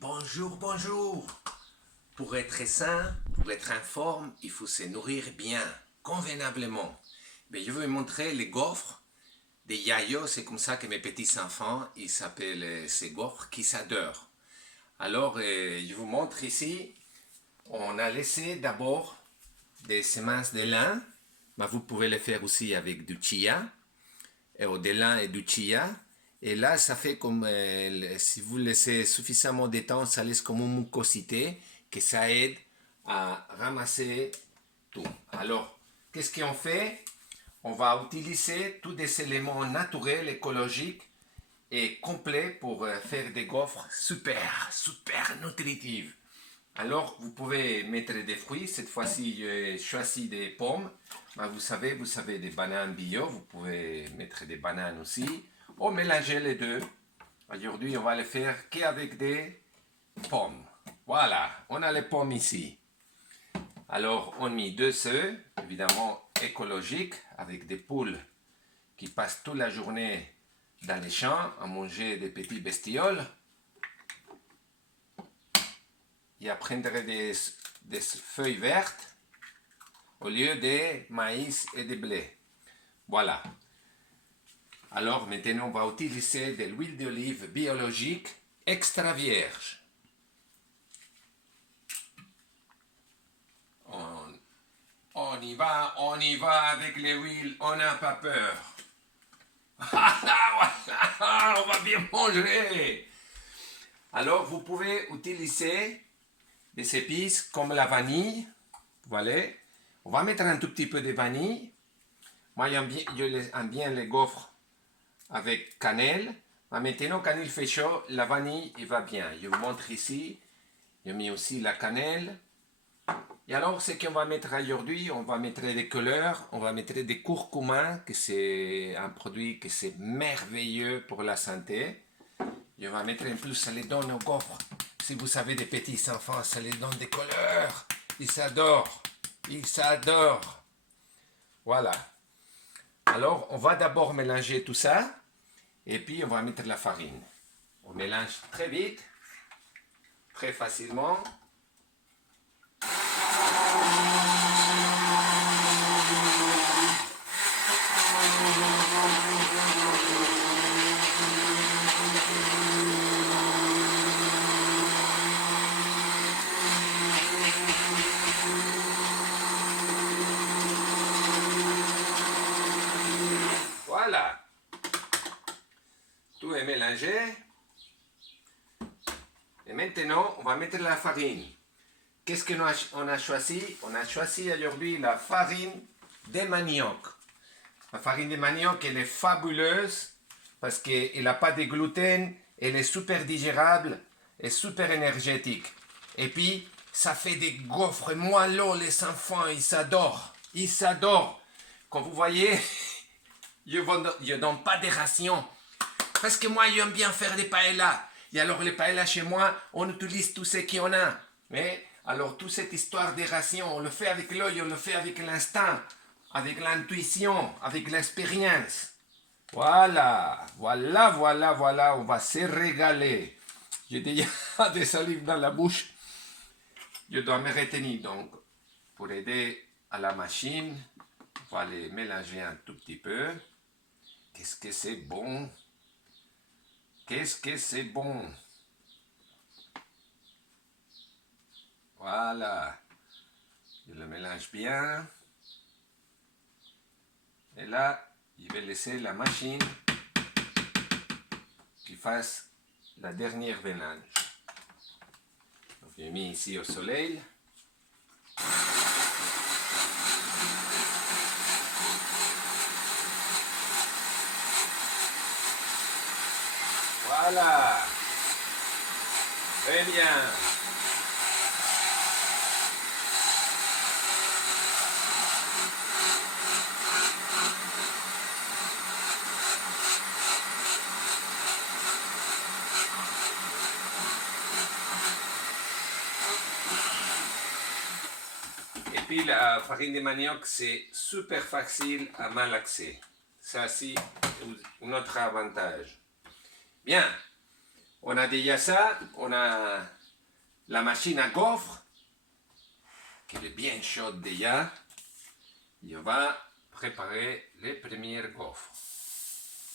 Bonjour, bonjour. Pour être sain, pour être en forme, il faut se nourrir bien, convenablement. Mais je vais vous montrer les gaufres des yayos. C'est comme ça que mes petits-enfants, ils s'appellent ces gaufres qui s'adorent. Alors, je vous montre ici. On a laissé d'abord des semences de lin. Mais vous pouvez le faire aussi avec du chia, de lin et du chia. Et là, ça fait comme, si vous laissez suffisamment de temps, ça laisse comme une mucosité que ça aide à ramasser tout. Alors, qu'est-ce qu'on fait? On va utiliser tous des éléments naturels, écologiques et complets pour faire des gaufres super, super nutritives. Alors, vous pouvez mettre des fruits. Cette fois-ci, j'ai choisi des pommes. Ben, vous savez, des bananes bio. Vous pouvez mettre des bananes aussi. Ou mélanger les deux. Aujourd'hui, on va le faire qu'avec des pommes. Voilà, on a les pommes ici. Alors, on met deux œufs, évidemment écologiques, avec des poules qui passent toute la journée dans les champs à manger des petits bestioles. Et à prendre des feuilles vertes au lieu de maïs et de blé. Voilà. Alors maintenant, on va utiliser de l'huile d'olive biologique extra vierge. On y va avec l'huile, on n'a pas peur. On va bien manger. Alors, vous pouvez utiliser des épices comme la vanille. Voilà. On va mettre un tout petit peu de vanille. Moi, j'aime bien les gaufres avec cannelle. Mais maintenant, quand il fait chaud, la vanille, il va bien. Je vous montre ici. J'ai mis aussi la cannelle. Et alors, ce qu'on va mettre aujourd'hui, on va mettre des couleurs, on va mettre des curcuma, que c'est un produit que c'est merveilleux pour la santé. Et on va mettre en plus, ça les donne aux gaufres. Si vous avez des petits enfants, ça les donne des couleurs. Ils s'adorent. Ils s'adorent. Voilà. Alors, on va d'abord mélanger tout ça. Et puis, on va mettre la farine. On mélange très vite, très facilement. Voilà. Tout est mélangé. Et maintenant, on va mettre la farine. Qu'est-ce qu'on a choisi? On a choisi aujourd'hui la farine de manioc. La farine de manioc, elle est fabuleuse parce qu'elle n'a pas de gluten, elle est super digérable et super énergétique. Et puis, ça fait des gaufres moelleux, les enfants, ils s'adorent. Ils s'adorent. Comme vous voyez, je ne donne pas de rations. Parce que moi, j'aime bien faire des paellas. Et alors, les paellas chez moi, on utilise tout ce qu'on a. Mais alors, toute cette histoire des rations, on le fait avec l'œil, on le fait avec l'instinct, avec l'intuition, avec l'expérience. Voilà, voilà, voilà, voilà, on va se régaler. J'ai déjà des salives dans la bouche. Je dois me retenir donc. Pour aider à la machine, on va les mélanger un tout petit peu. Qu'est-ce que c'est bon! Qu'est-ce que c'est bon! Voilà. Je le mélange bien. Et là, je vais laisser la machine qui fasse la dernière mélange. Donc, j'ai mis ici au soleil. Voilà. Très bien. Et puis la farine de manioc, c'est super facile à malaxer. Ça, c'est un autre avantage. Bien. On a déjà ça, on a la machine à gaufres, qui est bien chaude déjà. Et on va préparer les premières gaufres.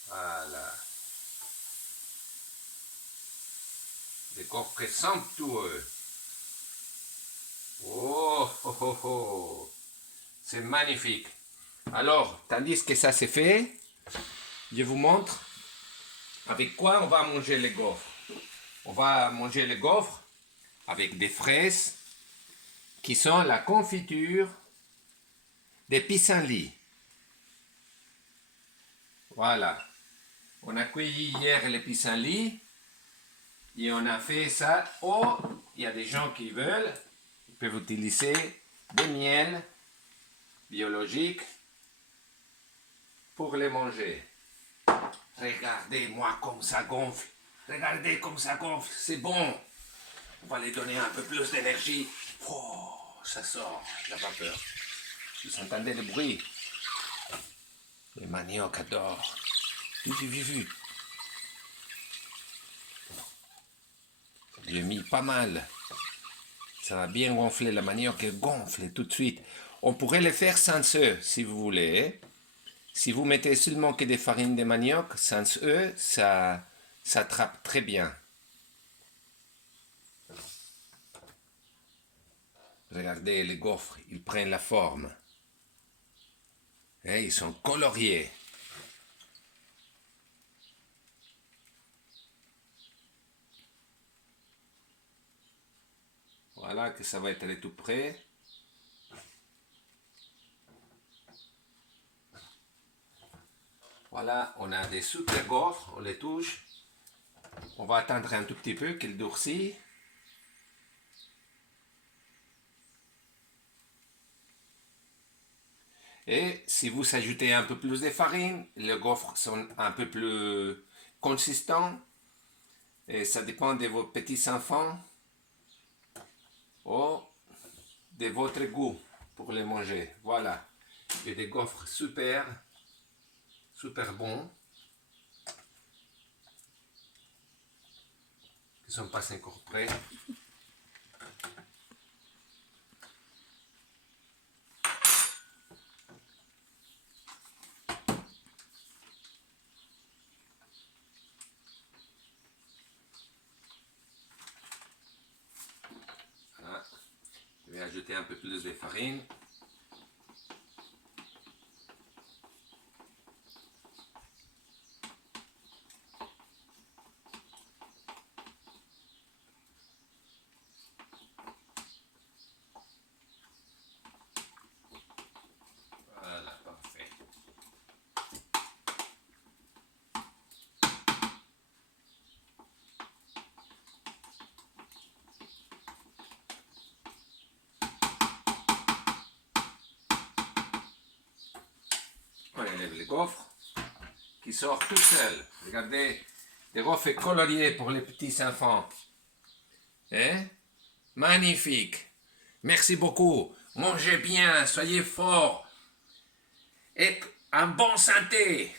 Voilà. Des gaufres somptueux. Oh, oh, oh, oh. C'est magnifique. Alors, tandis que ça c'est fait, je vous montre avec quoi on va manger les gaufres. On va manger les gaufres avec des fraises qui sont la confiture des pissenlits. Voilà. On a cueilli hier les pissenlits et on a fait ça. Oh, il y a des gens qui veulent, ils peuvent utiliser des miels biologiques pour les manger. Regardez-moi comme ça gonfle. Regardez comme ça gonfle. C'est bon. On va les donner un peu plus d'énergie. Oh, ça sort la vapeur. Vous entendez le bruit? Les maniocs adorent. Vu. J'ai mis pas mal. Ça va bien gonfler. La manioc, elle gonfle tout de suite. On pourrait le faire sans œufs, si vous voulez. Si vous mettez seulement que des farines de manioc, sans œufs, ça attrape très bien. Regardez les gaufres, ils prennent la forme. Et ils sont coloriés. Voilà que ça va être tout prêt. Voilà, on a des super gaufres, on les touche. On va attendre un tout petit peu qu'ils durcissent. Et si vous ajoutez un peu plus de farine, les gaufres sont un peu plus consistants. Et ça dépend de vos petits enfants ou de votre goût pour les manger. Voilà, il y a des gaufres super bons qui ne sont pas encore prêts. Voilà. Je vais ajouter un peu plus de farine. Voilà, parfait. On enlève les gaufres qui sortent tout seuls. Regardez, des gaufres coloriées pour les petits enfants. Hein? Magnifique. Merci beaucoup. Mangez bien, soyez forts. Et en bonne santé.